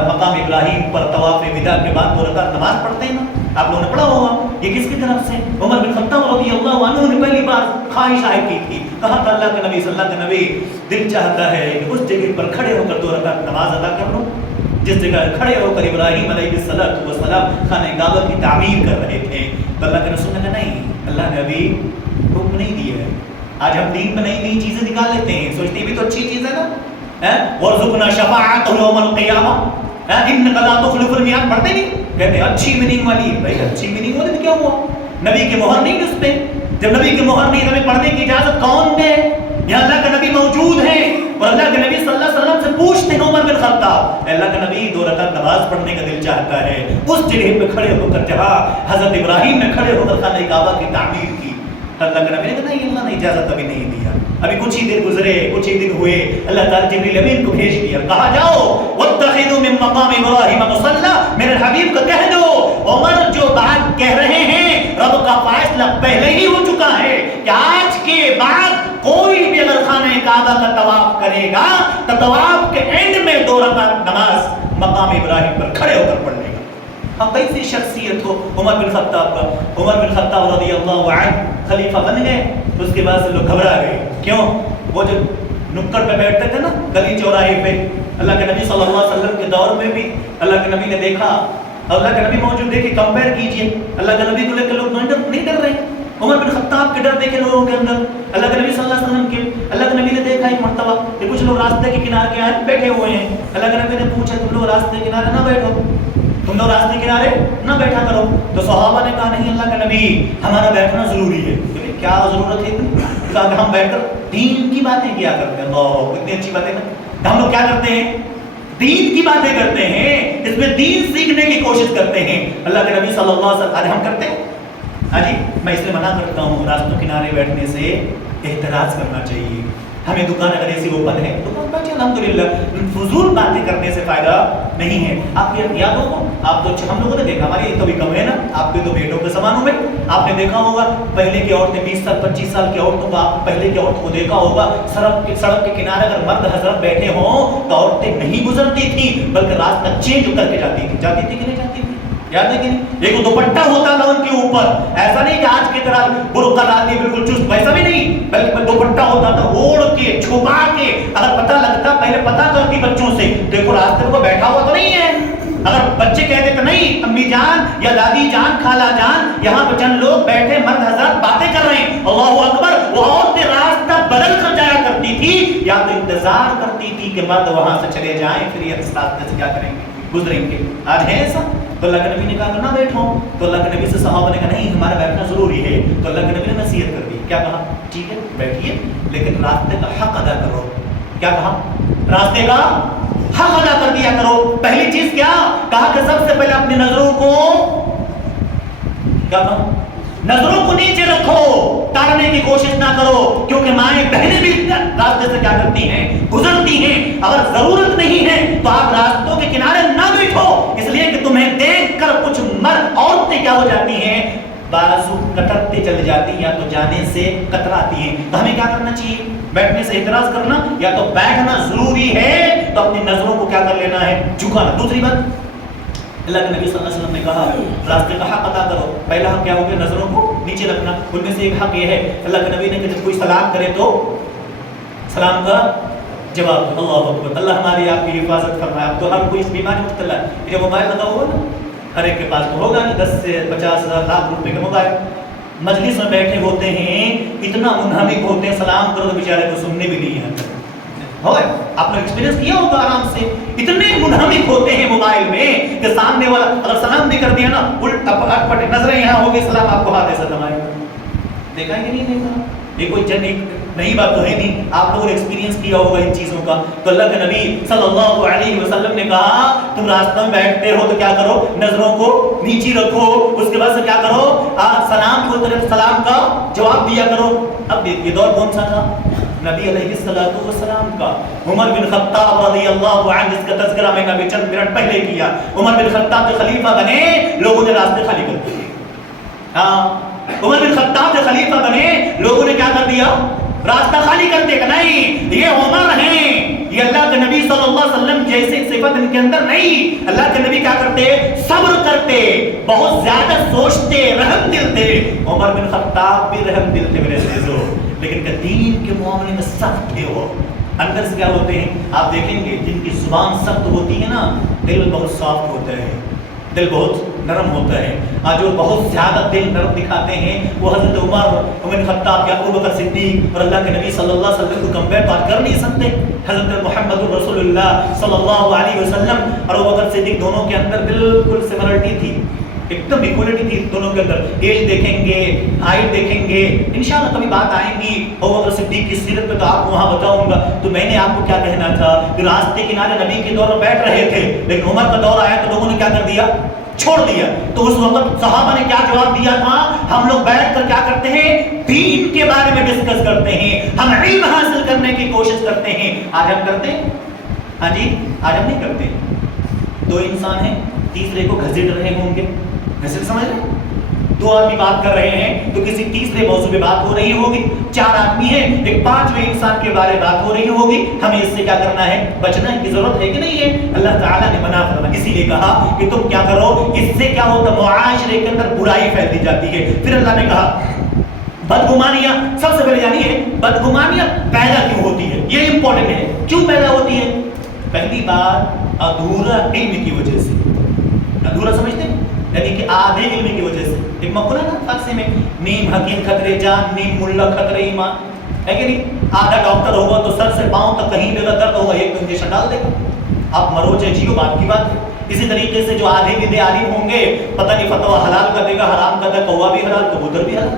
مقام ابراہیم پر طواف وداع کے بعد 2 رکعت نماز پڑھتے ہیں نا، آپ لوگوں نے پڑھا ہوگا۔ یہ کس کی طرف سے؟ عمر بن خطاب رضی اللہ عنہ نے پہلی بار خواہش ظاہر کی تھی، کہا تھا اللہ کے نبی صلی اللہ علیہ وسلم دل چاہتا ہے کہ اس جگہ پر کھڑے ہو کر 2 رکعت نماز ادا کر لوں جس جگہ کھڑے ہو کر ابراہیم علیہ السلام خانہ کعبہ کی تعمیر کر رہے تھے۔ تو اللہ کے رسول نے کہا نہیں، اللہ نے ابھی حکم نہیں دیا ہے۔ آج ہم دین میں نئی نئی چیزیں نکال لیتے ہیں، سوچتے بھی تو اچھی چیز ہے نا، وَارْزُقْنَا شَفَاعَتَهُ يَوْمَ الْقِيَامَةِ، إِنَّكَ لَا تُخْلِفُ الْمِيعَادَ پڑھتے نہیں، کہتے ہیں اچھی میننگ والی، بھائی اچھی میننگ والی تو کیا ہوا؟ نبی کی مہر نہیں اس پہ، جب نبی کی مہر نہیں ہمیں پڑھنے کی اجازت کون دے؟ یہاں اللہ کا نبی موجود ہے اور اللہ کے نبی صلی اللہ علیہ وسلم سے پوچھتے ہیں عمر بن خطاب، اللہ کا نبی 2 رکعت نماز پڑھنے کا دل چاہتا ہے اس جگہ پہ کھڑے ہو کر جہاں حضرت ابراہیم نے کھڑے ہو کر خانہ کعبہ کی تعمیر کی۔ اللہ کے نبی نے کہا نہیں، اللہ نے اجازت ابھی نہیں دیا، ابھی کچھ ہی دن گزرے، کچھ ہی دن ہوئے، اللہ تعالیٰ جبریل امین کو بھیج دیا، کہا جاؤ وَاتَّخِذُوا مِن مَقَامِ إِبْرَاهِيمَ مُصَلًّى، میرے حبیب کو کہہ دو عمر جو بات کہہ رہے ہیں رب کا فیصلہ پہلے ہی ہو چکا ہے کہ آج کے بعد کوئی بھی اگر خانہ کعبہ کا طواف کرے گا تو طواف کے اینڈ میں 2 رکعت نماز مقام ابراہیم پر کھڑے ہو کر پڑھ لے گا۔ اب کیسی شخصیت ہو عمر بن خطاب کا، عمر بن خطاب رضی اللہ عنہ خلیفہ بن گئے، اس کے بعد سے لوگ گھبرا گئے، کیوں؟ وہ جو نکڑ پہ بیٹھتے تھے نا گلی چوراہے پہ، اللہ کے نبی صلی اللہ علیہ وسلم کے دور میں بھی اللہ کے نبی نے دیکھا، اللہ کے نبی موجود دیکھے، کمپیئر کیجئے، اللہ کے نبی کو لے کے لوگ نہیں ڈر رہے، عمر بن خطاب کے ڈر دیکھے لوگوں کے اندر، اللہ کے نبی صلی اللہ علیہ وسلم کے، اللہ کے نبی نے دیکھا ایک مرتبہ کہ کچھ لوگ راستے کے کنارے کے آئے بیٹھے ہوئے ہیں، اللہ کے نبی نے پوچھا تم لوگ راستے کے کنارے نہ بیٹھو، تم لوگ راستے کنارے نہ بیٹھا کرو، تو صحابہ نے کہا نہیں اللہ کا نبی ہمارا بیٹھنا ضروری ہے، کیا ضرورت ہے اتنی؟ کہا کہ ہم بیٹھ کر دین کی باتیں کیا کرتے ہیں، اللہ کتنی اچھی باتیں نا، ہم لوگ کیا کرتے ہیں؟ دین کی باتیں کرتے ہیں، اس میں دین سیکھنے کی کوشش کرتے ہیں۔ اللہ کے نبی صلی اللہ علیہ وسلم آج ہم کرتے ہیں، ہاں جی میں اس لیے منع کرتا ہوں راستوں کنارے بیٹھنے سے احتراز کرنا چاہیے. ہمیں دکان اگر ایسی اوپن ہے دکان بیٹھے الحمدللہ. فضول باتیں کرنے سے فائدہ نہیں ہے. آپ کو یاد ہوگا آپ تو ہم لوگوں نے دیکھا ہماری تو بھی کم ہے نا آپ کے تو بیٹوں کے سمانوں میں آپ نے دیکھا ہوگا پہلے کی عورتیں 20 سال 25 سال کی عورتوں کو آپ پہلے کی عورتوں کو دیکھا ہوگا سڑک کے کنارے اگر مرد حضرت بیٹھے ہوں تو عورتیں نہیں گزرتی تھی بلکہ راستہ چینج کر کے جاتی تھی کہ نہیں جاتی تھی. یاد ہے کہ نہیں؟ ایک دوپٹہ ہوتا تھا ان کے اوپر ایسا نہیں کہ آج کی طرح برقع ڈالتی بالکل چست ویسا بھی نہیں بلکہ دوپٹہ ہوتا تھا اوڑھ کے چھپا کے اگر پتہ لگتا پہلے پتہ کرتی بچوں سے دیکھو راستے پر بیٹھا ہوا تو نہیں ہے. اگر بچے کہتے تو نہیں امی جان یا دادی جان خالہ جان یہاں پہ چند لوگ بیٹھے مرد حضرات باتیں کر رہے ہیں اللہ اکبر وہ عورتیں راستہ بدل کر جایا کرتی تھی یا تو انتظار کرتی تھی کہ مرد وہاں سے چلے جائیں پھر یہ راستے سے کیا کریں گے گزریں گے. آج ہے ایسا تو اللہ کے نبی نے کہا کہ نہ بیٹھو تو اللہ کے نبی سے صحابہ نے کہا نہیں ہمارا بیٹھنا ضروری ہے تو اللہ کے نبی نے نصیحت کر دی. کیا کہا ٹھیک ہے بیٹھیے لیکن راستے کا حق ادا کرو. کیا کہا راستے کا حق ادا کر دیا کرو. پہلی چیز کیا کہا کہ سب سے پہلے اپنی نظروں کو کیا کہا نظروں کو نیچے رکھو ٹالنے کی کوشش نہ کرو کیونکہ مائیں بہنیں بھی راستے سے کیا کرتی ہیں گزرتی ہیں. اگر ضرورت نہیں ہے تو آپ راستوں کے کنارے نہ بیٹھو اس لیے کہ تمہیں دیکھ کر کچھ مرد عورتیں کیا ہو جاتی ہیں بازو کترتے چل جاتی ہیں یا تو جانے سے کتراتی ہیں. تو ہمیں کیا کرنا چاہیے بیٹھنے سے اعتراض کرنا یا تو بیٹھنا ضروری ہے تو اپنی نظروں کو کیا کر لینا ہے جھکانا. دوسری بات اللہ کے نبی صلی اللہ علیہ وسلم نے کہا راستے کا حق ادا کرو. پہلا حق کیا ہو گیا نظروں کو نیچے رکھنا. ان میں سے ایک حق یہ ہے اللہ کے نبی نے کہ جب کوئی سلام کرے تو سلام کا جواب اللہ اکبر اللہ ہماری آپ کی حفاظت فرمائے. اب تو ہر کوئی اس بیماری میں مبتلا ہے. یہ موبائل لگا ہوا نا ہر ایک کے پاس تو ہوگا نہیں 10 سے 50 ہزار لاکھ روپے کا موبائل. مجلس میں بیٹھے ہوتے ہیں اتنا منہمک ہوتے ہیں سلام کرو تو بیچارے کو سننے بھی نہیں آتا. آپ نے ایکسپیرینس کیا ہوگا آرام سے اتنے منہمک ہوتے ہیں موبائل میں کہ سامنے والا اگر سلام بھی کر دیا نا الٹ پٹ نظریں یہاں ہوگی سلام آپ کو ہاتھ ایسا دمائے گا. دیکھا کہ نہیں دیکھا یہ کوئی نئی بات تو ہے نہیں آپ لوگوں نے ایکسپیرینس کیا ہوگا ان چیزوں کا. تو اللہ کے نبی صلی اللہ علیہ وسلم نے کہا تم راستہ میں بیٹھتے ہو تو کیا کرو نظروں کو نیچی رکھو. اس کے بعد سے کیا کرو سلام کو طرف سلام کا جواب دیا کرو. اب دیکھیے دور کون سا تھا نبی علیہ السلام کا. عمر بن خطاب رضی اللہ عنہ جس کا تذکرہ میں نے ابھی چند منٹ پہلے کیا. عمر بن خطاب جو خلیفہ بنے لوگوں نے راستے خالی کر دیے. عمر بن خطاب جو خلیفہ بنے لوگوں نے کیا کر دیا راستہ خالی کر دیا کہ نہیں یہ عمر ہیں یہ اللہ کے نبی صلی اللہ علیہ وسلم جیسی صفت ان کے اندر نہیں. اللہ کے نبی کیا کرتے صبر کرتے بہت زیادہ سوچتے رحم دل تھے. عمر بن خطاب بھی رحم دل تھے میرے عزیزو لیکن کہ دین کے معاملے میں سخت تھے. وہ اندر سے کیا ہوتے ہیں آپ دیکھیں گے جن کی زبان سخت ہوتی ہے نا دل بہت سافٹ ہوتا ہے دل بہت نرم ہوتا ہے. آج جو بہت زیادہ دل نرم دکھاتے ہیں وہ حضرت عمر بن خطاب یا ابو بکر صدیق اور اللہ کے نبی صلی اللہ علیہ وسلم کو کمپیئر بات کر نہیں سکتے. حضرت محمد رسول اللہ صلی اللہ علیہ وسلم اور ابو بکر صدیق دونوں کے اندر بالکل سملرٹی تھی ایک دم ایکوالٹی تھی دونوں کے اندر. ایج دیکھیں گے ہائٹ دیکھیں گے انشاءاللہ کبھی بات آئیں گی ابو بکر صدیق کی سیرت پہ تو آپ کو وہاں بتاؤں گا. تو میں نے آپ کو کیا کہنا تھا کہ راستے کنارے نبی کے دور میں بیٹھ رہے تھے لیکن عمر کا دور آیا تو لوگوں نے کیا کر دیا چھوڑ دیا. تو اس وقت صحابہ نے کیا جواب دیا تھا ہم لوگ بیٹھ کر کیا کرتے ہیں دین کے بارے میں ڈسکس کرتے ہیں ہم علم حاصل کرنے کی کوشش کرتے ہیں. آج ہم کرتے ہیں ہاں جی آج ہم نہیں کرتے. دو انسان ہیں تیسرے کو گھسیٹ رہے ہوں گے گھسیٹ سمجھ رہے دو آدمی بات کر رہے ہیں تو کسی تیسرے موضوع پہ بات ہو رہی ہوگی. 4 آدمی ہیں ایک 5ویں انسان کے بارے میں بات ہو رہی ہوگی. ہمیں اس سے کیا کرنا ہے بچنا کی ضرورت ہے کہ نہیں ہے. اللہ تعالیٰ نے منع فرمایا اسی لیے کہا کہ تم کیا کرو اس سے کیا ہوتا معاشرے کے اندر برائی پھیلتی جاتی ہے. پھر اللہ نے کہا بدگمانیاں سب سے پہلے جانیے بدگمانیاں پیدا کیوں ہوتی ہے یہ امپورٹنٹ ہے. کیوں پیدا ہوتی ہے پہلی بات ادھورا علم کی وجہ سے. ادھورا سمجھتے ہیں یعنی کہ آدھے علم کی وجہ سے. ایک مقولہ نا فارسی میں نیم حکیم خطرے جان نیم ملا خطرے ایمان ہے کہ نہیں. آدھا ڈاکٹر ہوگا تو سر سے پاؤں تک کہیں بھی درد ہوگا ایک تو انجیکشن ڈال دے گا آپ مرو چاہے جیو بات کی بات ہے. اسی طریقے سے جو آدھے بھی عالم ہوں گے پتہ نہیں فتویٰ حلال کر دے گا حرام کر دے گا کوا بھی حلال کبوتر بھی حلال.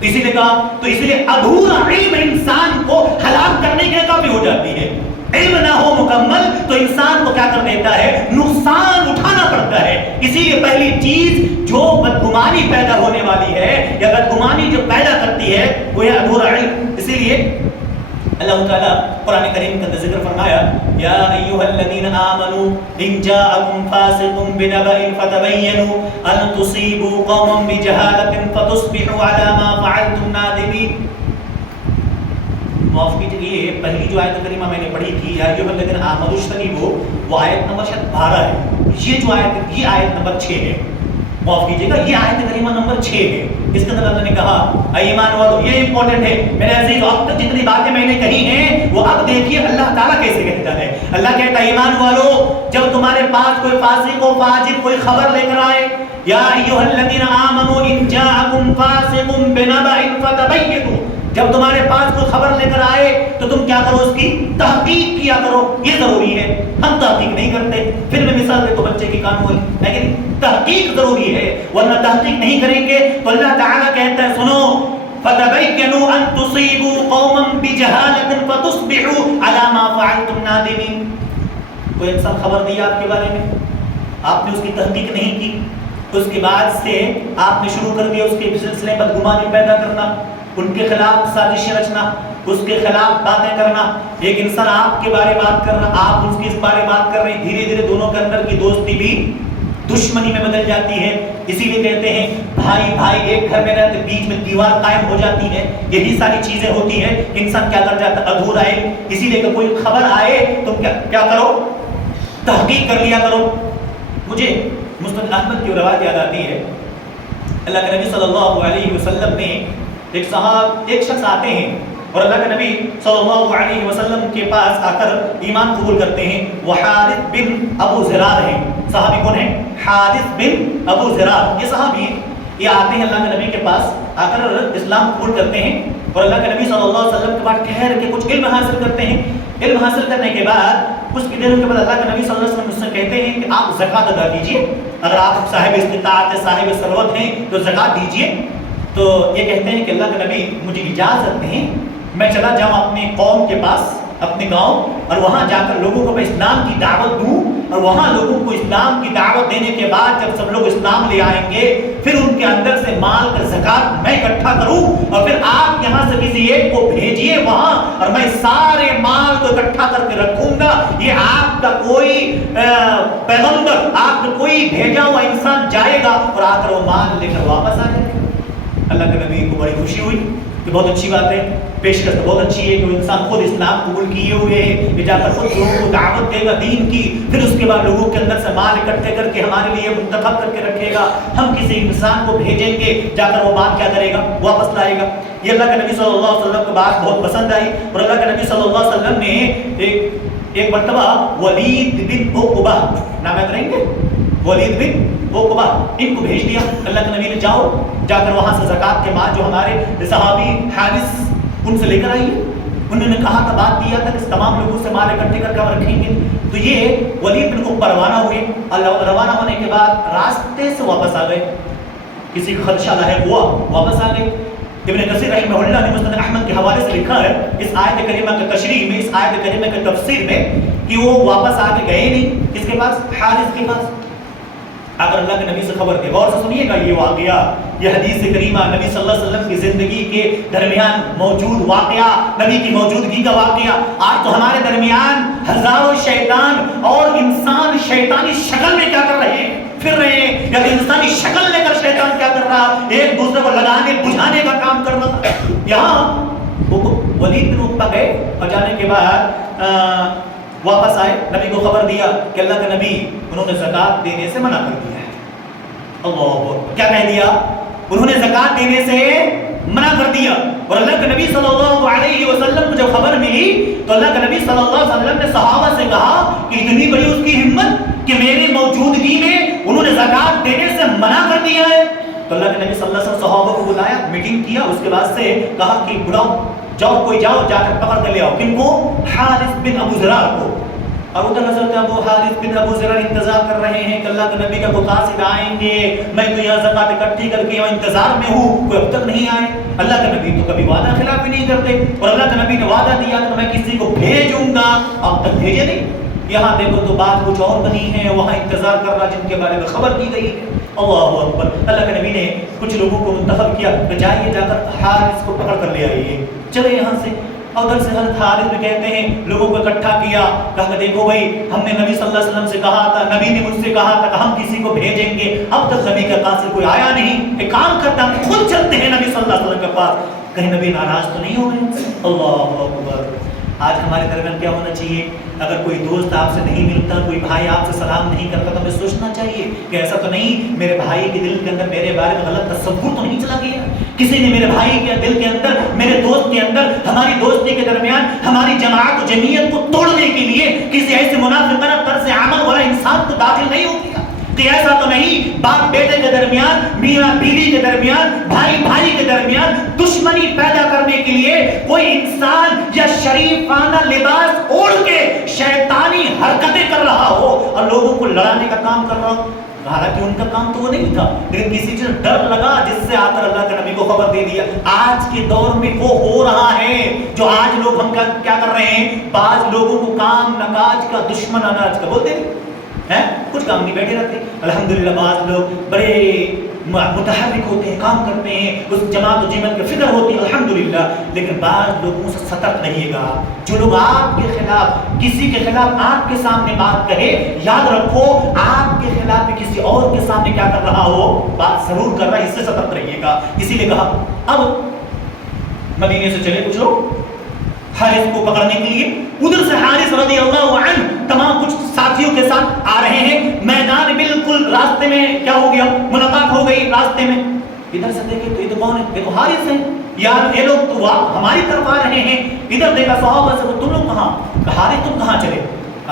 اسی لیے کہا تو اسی لیے ادھورا علم انسان کو ہلاک کرنے کے کافی ہو جاتی ہے. علم نہ ہو مکمل تو انسان کو کیا کر دیتا ہے؟ نقصان اٹھانا پڑتا ہے۔ اسی لیے پہلی چیز جو بدگمانی پیدا ہونے والی ہے یا بدگمانی جو پیدا کرتی ہے وہ ہے ادھورا علم۔ اسی لیے اللہ تعالیٰ قرآن کریم کا ذکر فرمایا یا ایھا الذین آمنوا ان جاءکم فاسق بنبأ فتبینوا ان تصیبوا قوما بجہالۃ فتصبحوا علی ما فعلتم نادمین۔ معاف کیجیے، پہلی جو آیت کریمہ میں نے پڑھی تھی یا ایھا الذین آمنوا اجتنبوا، وہ آیت نمبر شاید 12 ہے۔ یہ جو آیت، یہ آیت نمبر 6 ہے، معاف کیجیے گا، یہ آیت کریمہ نمبر 6 ہے۔ اس کے اندر اللہ نے کہا اے ایمان والو، یہ امپورٹنٹ ہے میرے عزیز، اب تک جتنی باتیں میں نے کہی ہیں وہ اب دیکھیے اللہ تعالیٰ کیسے کہتا ہے۔ اللہ کہتا ہے ایمان والو، جب تمہارے پاس کوئی فاسق و فاجر کوئی خبر لے کر آئے، یا ایھا الذین آمنوا ان جاءکم فاسق بنبأ فتبینوا، جب تمہارے پاس کوئی خبر لے کر آئے تو تم کیا کرو؟ اس کی تحقیق کیا کرو، یہ ضروری ہے۔ ہم تحقیق نہیں کرتے، پھر میں مثال دے تو بچے کی کام ہوئی، لیکن تحقیق ضروری ہے، ورنہ تحقیق نہیں کریں گے تو اللہ تعالیٰ کہتا ہے سنو فَتَبَيَّنُوا أَن تُصِيبُوا قَوْمًا بِجَهَالَةٍ فَتُصْبِحُوا عَلَى مَا فَعَلْتُمْ نَادِمِينَ۔ کوئی انسان خبر دیا آپ کے بارے میں، آپ نے اس کی تحقیق نہیں کی، اس کے بعد سے آپ نے شروع کر دیا اس کے سلسلے میں بدگمانی پیدا کرنا، ان کے خلاف سازشیں رچنا، اس کے خلاف باتیں کرنا۔ ایک انسان آپ کے بارے بات کر رہا، آپ اس کے بارے بات کر رہے ہیں، دھیرے دھیرے دونوں کے اندر کی دوستی بھی دشمنی میں بدل جاتی ہے۔ اسی لیے کہتے ہیں بھائی بھائی ایک گھر میں رہتے بیچ میں دیوار قائم ہو جاتی ہے، یہی ساری چیزیں ہوتی ہیں، انسان کیا کر جاتا ہے؟ ادھورا ہے۔ اسی لیے کہ کوئی خبر آئے تو کیا کرو؟ تحقیق کر لیا کرو۔ مجھے مسند احمد کی روایت یاد آتی ہے، اللہ کے نبی صلی اللہ علیہ وسلم نے ایک شخص آتے ہیں اور اللہ کے نبی صلی اللہ علیہ وسلم کے پاس آ کر ایمان قبول کرتے ہیں۔ وہ حارث بن ابو زرار ہیں، صحابی کون ہیں؟ حارث بن ابو زرار، یہ صحابی ہیں۔ یہ آتے ہیں اللہ کے نبی کے پاس آ کر اسلام قبول کرتے ہیں اور اللہ کے نبی صلی اللہ علیہ وسلم کے بعد ٹھہر کے کچھ علم حاصل کرتے ہیں۔ علم حاصل کرنے کے بعد کچھ دنوں کے بعد اللہ کے نبی صلی اللہ علیہ وسلم اس سے کہتے ہیں کہ آپ زکوٰۃ ادا کیجیے، اگر آپ صاحب استطاعت صاحب ثروت ہیں تو زکوٰۃ دیجیے۔ تو یہ کہتے ہیں کہ اللہ کے نبی مجھے اجازت دیں میں چلا جاؤں اپنے قوم کے پاس، اپنے گاؤں، اور وہاں جا کر لوگوں کو میں اسلام کی دعوت دوں، اور وہاں لوگوں کو اسلام کی دعوت دینے کے بعد جب سب لوگ اسلام لے آئیں گے پھر ان کے اندر سے مال کا زکوٰۃ میں اکٹھا کروں، اور پھر آپ یہاں سے کسی ایک کو بھیجیے وہاں، اور میں سارے مال کو اکٹھا کر کے رکھوں گا۔ یہ آپ کا کوئی پیغمبر، آپ کا کوئی بھیجا ہوا انسان جائے گا اور آ کر وہ مال لے کر واپس آ جائے گا۔ اللہ کے نبی کو بڑی خوشی ہوئی کہ بہت اچھی بات ہے، پیشکش تو بہت اچھی ہے کہ وہ انسان خود اسلام قبول کیے ہوئے ہے، یہ جا کر خود لوگوں کو دعوت دے گا دین کی، پھر اس کے بعد لوگوں کے اندر سے مال اکٹھے کر کے ہمارے لیے منتخب کر کے رکھے گا، ہم کسی انسان کو بھیجیں گے، جا کر وہ مال کیا کرے گا؟ واپس لائے گا۔ یہ اللہ کے نبی صلی اللہ علیہ وسلم کو بات بہت پسند آئی، اور اللہ کے نبی صلی اللہ علیہ وسلم نے ایک مرتبہ ولید بن عقبہ، نام یاد رہیں گے؟ ولید بن عقبہ، ان کو بھیج دیا اللہ کے نبی نے، جاؤ جا کر وہاں سے زکوٰۃ کے مال جو ہمارے صحابی حارث ان سے لے کر آئیے۔ انہوں نے کہا تھا، بات دیا تھا کہ تمام لوگوں سے مال اکٹھے کر کے ہم رکھیں گے۔ تو یہ ولید بن عقبہ روانہ ہوئے، اللہ روانہ ہونے کے بعد راستے سے واپس آ گئے، کسی کا خدشہ لاحق ہوا واپس آ گئے۔ ابن کثیر رحمہ اللہ نے مسند احمد کے حوالے سے لکھا ہے اس آیت کریمہ کے تشریح میں، اس آیت کریمہ کے تفسیر میں، کہ وہ واپس آ کے گئے نہیں، کس کے پاس؟ حارث کے پاس۔ اگر اللہ کے نبی سے خبر دے، غور سے سنیے گا یہ واقعہ، یہ حدیث کریمہ نبی صلی اللہ علیہ وسلم کی زندگی کے درمیان موجود واقعہ، نبی کی موجودگی کا واقعہ۔ آج تو ہمارے درمیان ہزاروں شیطان اور انسان شیطانی شکل میں کیا کر رہے ہیں؟ پھر رہے ہیں، یا انسانی شکل لے کر شیطان کیا کر رہا؟ ایک دوسرے کو لگانے بجھانے کا کام کر رہا۔ یہاں ولید بن عقبہ گئے اور جانے کے بعد واپس آئے، نبی کو خبر دیا کہ اللہ کا نبی انہوں نے زکوٰۃ دینے سے منع کر دیا ہے۔ اللہ کیا کہہ دیا؟ انہوں نے زکوٰۃ دینے سے منع کر دیا۔ اور اللہ کے نبی صلی اللہ علیہ وسلم کو جب خبر ملی تو اللہ کے نبی صلی اللہ علیہ وسلم نے صحابہ سے کہا کہ اتنی بڑی اس کی ہمت کہ میری موجودگی میں انہوں نے زکوٰۃ دینے سے منع کر دیا ہے۔ تو اللہ کے نبی صلی اللہ علیہ وسلم صحابہ کو بلایا، میٹنگ کیا، اس کے بعد سے کہا کہ بلاؤ، جاؤ کوئی جاؤ، جا کر پکڑ کر لے آؤ۔ کن کو؟ حارث بن ابو زرار کو۔ اور ادھر حضرت ابو حارث بن ابو زرار انتظار کر رہے ہیں کہ اللہ کے نبی کا قاصد آئیں گے، میں تو یہاں زکوٰۃ اکٹھی کر کے انتظار میں ہوں کوئی اب تک نہیں آئے. اللہ کے نبی تو کبھی وعدہ خلاف بھی نہیں کرتے, اور اللہ کے نبی نے وعدہ دیا کہ میں کسی کو بھیجوں گا, اب تک بھیجے نہیں. یہاں دیکھو تو بات کچھ اور بنی ہے, وہاں انتظار کر رہا جن کے بارے میں خبر دی گئی ہے. اللہ اکبر. اللہ کے نبی نے کچھ لوگوں کو منتخب کیا کہ جائیے جا کر حارث کو پکڑ کر لے آئیے, چلے یہاں سے. اور ادھر سے حضرت حارث بھی کہتے ہیں لوگوں کو اکٹھا کیا, کہا کہ دیکھو بھائی ہم نے نبی صلی اللہ علیہ وسلم سے کہا تھا, نبی نے مجھ سے کہا تھا کہ ہم کسی کو بھیجیں گے, اب تک نبی کا قاصد کوئی آیا نہیں. ایک کام کرتا ہم خود چلتے ہیں نبی صلی اللہ علیہ وسلم کے پاس, کہیں نبی ناراض تو نہیں ہو گئے. اللہ اکبر. آج ہمارے درمیان کیا ہونا چاہیے, اگر کوئی دوست آپ سے نہیں ملتا, کوئی بھائی آپ سے سلام نہیں کرتا, تو ہمیں سوچنا چاہیے کہ ایسا تو نہیں میرے بھائی کے دل کے اندر میرے بارے میں غلط تصور تو نہیں چلا گیا, کسی نے میرے بھائی کے دل کے اندر, میرے دوست کے اندر, ہماری دوستی کے درمیان ہماری جماعت و جمعیت کو توڑنے کے لیے کسی ایسے منافقانہ طرز عمل والا انسان کو داخل نہیں ہو گیا. کہ ایسا تو نہیں باپ بیٹے کے درمیان, میاں بیوی کے درمیان, بھائی بھائی کے درمیان دشمنی پیدا کرنے کے لیے کوئی انسان یا شریفانہ لباس اوڑھ کے شیطانی حرکتیں کر رہا ہو اور لوگوں کو لڑانے کا کام کر رہا ہو. حالانکہ ان کا کام تو وہ نہیں تھا, لیکن کسی چیز ڈر لگا جس سے آ کر اللہ کے نبی کو خبر دے دیا. آج کے دور میں وہ ہو رہا ہے جو آج لوگ ہم کیا کر رہے ہیں, بعض لوگوں کو کام نکاج کا دشمن اناج کا بولتے ہیں, کچھ کام نہیں بیٹھے رہتے. الحمدللہ بعض لوگ بڑے متحرک ہوتے ہیں, کام کرتے ہیں, اس جماعت و جمعیت کی فکر ہوتی ہے الحمدللہ, لیکن بعض لوگوں سے سترک رہیے گا. جو لوگ آپ کے خلاف, کسی کے خلاف آپ کے سامنے بات کہے, یاد رکھو آپ کے خلاف بھی کسی اور کے سامنے کیا کر رہا ہو, بات ضرور کر رہا ہے, اس سے سترک رہیے گا. اسی لیے کہا اب مدینے سے چلے کچھ لوگ حارث کو پکڑنے کے لیے. ادھر سے حارث رضی اللہ عنہ تمام کچھ ساتھیوں کے ساتھ آ رہے ہیں. میدان بالکل راستے میں کیا ہو گیا, ملاقات ہو گئی راستے میں. ادھر سے دیکھے تو یہ تو کون ہے, یہ تو حارث ہیں. یار یہ لوگ تو ہماری طرف آ رہے ہیں. ادھر دیکھا صحابہ سے, تم لوگ کہاں, حارث تم کہاں چلے؟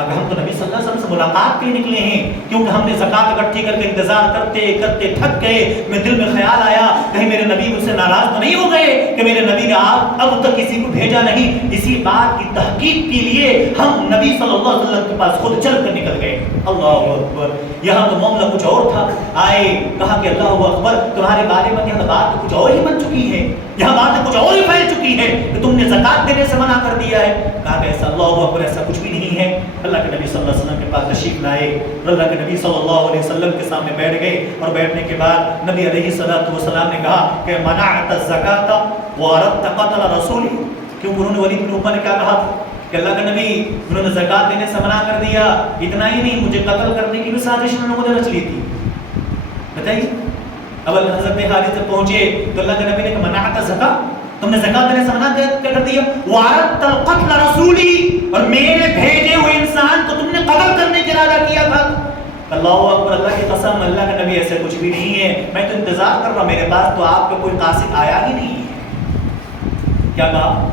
اگر ہم تو نبی صلی اللہ علیہ وسلم سے ملاقات کے لیے نکلے ہیں, کیونکہ ہم نے زکات اکٹھی کر کے انتظار کرتے کرتے تھک گئے. میں دل میں خیال آیا کہیں میرے نبی مجھ سے ناراض تو نہیں ہو گئے کہ میرے نبی نے آپ اب تک کسی کو بھیجا نہیں. اسی بات کی تحقیق کے لیے ہم نبی صلی اللہ علیہ وسلم کے پاس خود چل کر نکل گئے. اللہ اکبر. یہاں تو معاملہ کچھ اور تھا. آئے کہا کہ اللہ اکبر, تمہارے بارے میں یہاں بات کچھ اور ہی بن چکی ہے, یہاں بات کچھ اور ہی پھیل چکی ہے کہ تم نے زکات دینے سے منع کر دیا ہے. کہا کہ ایسا, اللہ اکبر, ایسا کچھ بھی نہیں ہے. اللہ کے نبی صلی اللہ علیہ وسلم کے پاس تشریف لائے, اللہ کے نبی صلی اللہ علیہ وسلم کے سامنے بیٹھ گئے, اور بیٹھنے کے بعد نبی علیہ الصلوۃ والسلام نے کہا کہ منعت الزکات واردت قتل رسول, کیونکہ انہوں نے ولید بن عقبہ نے کیا کہا تھا کہ اللہ کے نبی انہوں نے زکات دینے سے منع کر دیا, اتنا ہی نہیں مجھے قتل کرنے کی بھی سازش انہوں نے رچ لی تھی. بتائیے, اب حضرت حارث جب پہنچے تو اللہ کے نبی نے کہا منعت الزکات, تم نے زکات دینے سے منع کر دیا. وعرضت القتل رسولی, اور میرے بھیجے ہوئے انسان کو تم نے قتل کرنے کا ارادہ کیا تھا. اللہ اکبر, اللہ کی قسم, اللہ کا نبی ایسے کچھ بھی نہیں ہے, میں تو انتظار کر رہا ہوں, میرے پاس تو آپ کا کوئی قاصد آیا ہی نہیں ہے. کیا کہا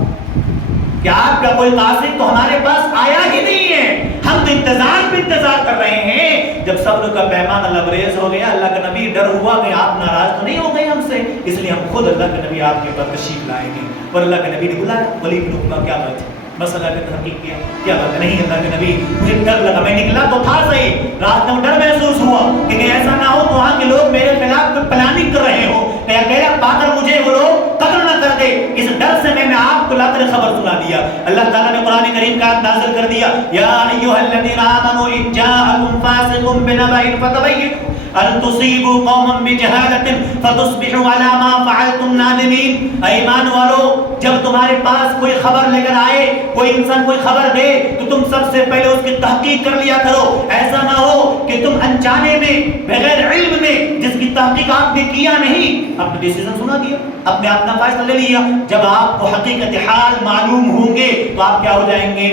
کہ آپ کا کوئی قاصد تو ہمارے پاس آیا ہی نہیں ہے, ہم تو انتظار پہ انتظار کر رہے ہیں. جب صبر کا پیمانہ لبریز ہو گیا, اللہ کا نبی ڈر ہوا کہ آپ ناراض تو نہیں ہو گئے ہم سے, اس لیے ہم خود اللہ کے نبی آپ کے پاس تشریف لائیں گے. اور اللہ کے نبی نے بلایا ولید بن عقبہ, کیا بات ہے, مسئلہ کا تحقیق کیا, کیا بات ہے, نہیں اللہ کے نبی مجھے ڈر لگا, میں نکلا تو تھا صحیح, رات میں ڈر محسوس ہوا کہ ایسا نہ ہو تو وہاں کے لوگ میرے خلاف کوئی پلاننگ کر رہے ہو, کہ اکیلا پا کر مجھے وہ لوگ قتل نہ کر دے. اس ڈر سے میں نے آپ کو لا کر خبر سنا دیا. اللہ تعالیٰ نے قرآن کریم کا آیت نازل کر دیا, یا ایھا الذین آمنوا ان جاءکم فاسق بنبأ فتبینوا ان تصیبوا قوما بجہالۃ فتصبحوا علی ما فعلتم نادمین. ایمان والو, جب تمہارے پاس کوئی خبر لے کر آئے, کوئی انسان کوئی خبر دے, تو تم سب سے پہلے اس کی تحقیق کر لیا کرو. ایسا نہ ہو کہ تم انجانے میں, بغیر علم میں, جس کی تحقیق آپ نے کیا نہیں, آپ نے ڈیسیژن سنا دیا, اپنے اپنا فیصلہ لے لیا. جب آپ کو حقیقت حال معلوم ہوں گے تو آپ کیا ہو جائیں گے,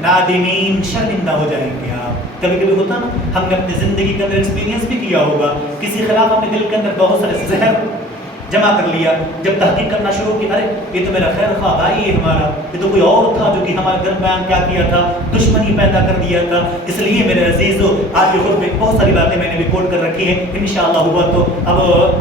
نادمین, شرمندہ ہو جائیں گے. آپ کبھی کبھی ہوتا نا, ہم نے اپنی زندگی کے اندر ایکسپیرینس بھی کیا ہوگا, کسی خلاف اپنے دل کے اندر بہت سارے زہر جمع کر لیا. جب تحقیق کرنا شروع کی ارے یہ تو میرا خیر خواہ بھائی ہے ہمارا, یہ تو کوئی اور تھا جو کہ ہمارے درمیان کیا کیا تھا, دشمنی پیدا کر دیا تھا. اس لیے میرے عزیزو آج کے خطبے بہت ساری باتیں میں نے بھی کوٹ کر رکھی ہیں, انشاءاللہ ہوا تو اب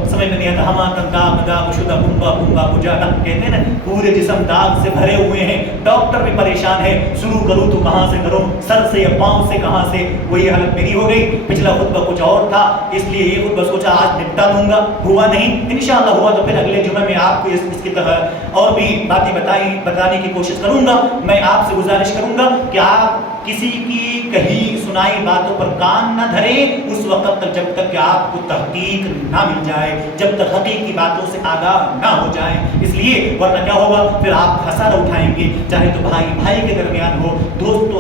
سمجھ میں نہیں آتا. ہما تن داغ داغ شدہ کنبا کنبا کجانا کہتے ہیں نا, پورے جسم داغ سے بھرے ہوئے ہیں, ڈاکٹر بھی پریشان ہے, شروع کروں تو کہاں سے کروں, سر سے یا پاؤں سے کہاں سے. وہی حالت میری ہو گئی. پچھلا خطبہ کچھ اور تھا, اس لیے یہ خطبہ سوچا آج نپٹا لوں گا, ہوا نہیں. انشاءاللہ ہوا تو پھر اگلے جمعے میں آپ کو اس کی طرح اور بھی باتیں بتانے کی کوشش کروں گا. میں آپ سے گزارش کروں گا کہ آپ کسی کی کہی سنائی باتوں پر کان نہ دھرے اس وقت تک جب تک کہ آپ کو تحقیق نہ مل جائے, جب تک حقیقی باتوں سے آگاہ نہ ہو جائیں. اس لیے ورنہ کیا ہوگا, پھر آپ خسارہ اٹھائیں گے, چاہے تو بھائی بھائی کے درمیان ہو, دوست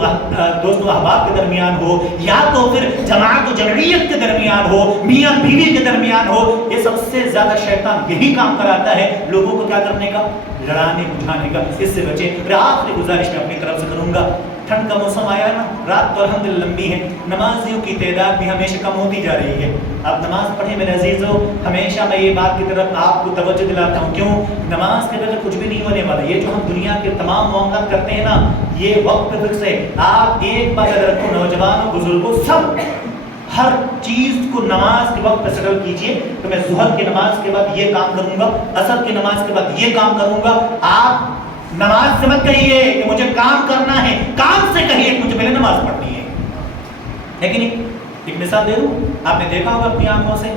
و احباب کے درمیان ہو, یا تو پھر جماعت و جمعیت کے درمیان ہو, میاں بیوی کے درمیان ہو. یہ سب سے زیادہ شیطان یہی کام کراتا ہے, لوگوں کو کیا کرنے کا, لڑانے بجھانے کا. اس سے بچیں. پھر آخری گزارش میں اپنی طرف سے کروں گا, ٹھنڈ کا موسم آیا ہے نا, رات تو الحمدللہ لمبی ہے, نمازیوں کی تعداد بھی ہمیشہ کم ہوتی جا رہی ہے. آپ نماز پڑھیں میرے عزیزو, ہمیشہ میں یہ بات کی طرف آپ کو توجہ دلاتا ہوں. کیوں؟ نماز کے بغیر کچھ بھی نہیں ہونے والا. یہ جو ہم دنیا کے تمام معاملات کرتے ہیں نا, یہ وقت پہ فکس ہے. آپ ایک بات اگر رکھو, نوجوانوں بزرگوں سب ہر چیز کو نماز کے وقت پہ سیٹل کیجئے کہ میں ظہر کی نماز کے بعد یہ کام کروں گا, عصر کی نماز کے بعد یہ کام کروں گا. آپ نماز سے مت کہیے کہ مجھے کام کرنا ہے, کام سے کہیے کہ مجھے پہلے نماز پڑھنی ہے. ہے کہ نہیں؟ ایک مثال دے دوں, آپ نے دیکھا ہوگا اپنی آنکھوں سے,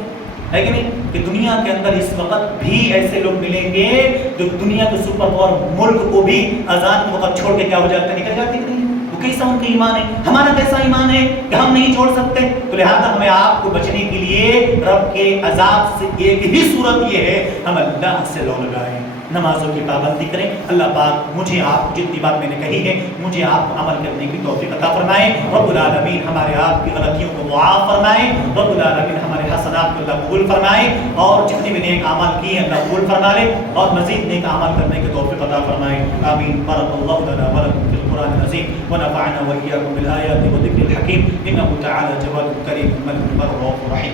ہے کہ نہیں, کہ دنیا کے اندر اس وقت بھی ایسے لوگ ملیں گے جو دنیا کے سپر پاور ملک کو بھی اذان کے وقت چھوڑ کے کیا ہو جاتے ہیں, نکل جاتے ہیں. وہ کیسا ان کا ایمان ہے, ہمارا کیسا ایمان ہے کہ ہم نہیں چھوڑ سکتے. تو لہذا ہمیں آپ کو بچنے کے لیے رب کے عذاب سے ایک ہی صورت یہ ہے, ہم اللہ سے لو لگائیں, نمازوں کی پابندی کریں. اللہ پاک مجھے آپ کو جتنی بات میں نے کہی ہے, مجھے آپ کو عمل کرنے کی توفیق عطا فرمائے. رب العالمین ہمارے آپ کی غلطیوں کو معاف فرمائے. رب العالمین ہمارے حسنات کو اللہ قبول فرمائے, اور جتنے بھی نیک اعمال کیے ہیں اللہ قبول فرما لے, اور مزید نیک اعمال کرنے کی توفیق عطا فرمائے. آمین. بارک اللہ لنا ولکم فی القرآن العظیم ونفعنا وإياكم بالآيات والذكر الحكيم إنه تعالى جواد كريم ملك بر رؤوف رحيم.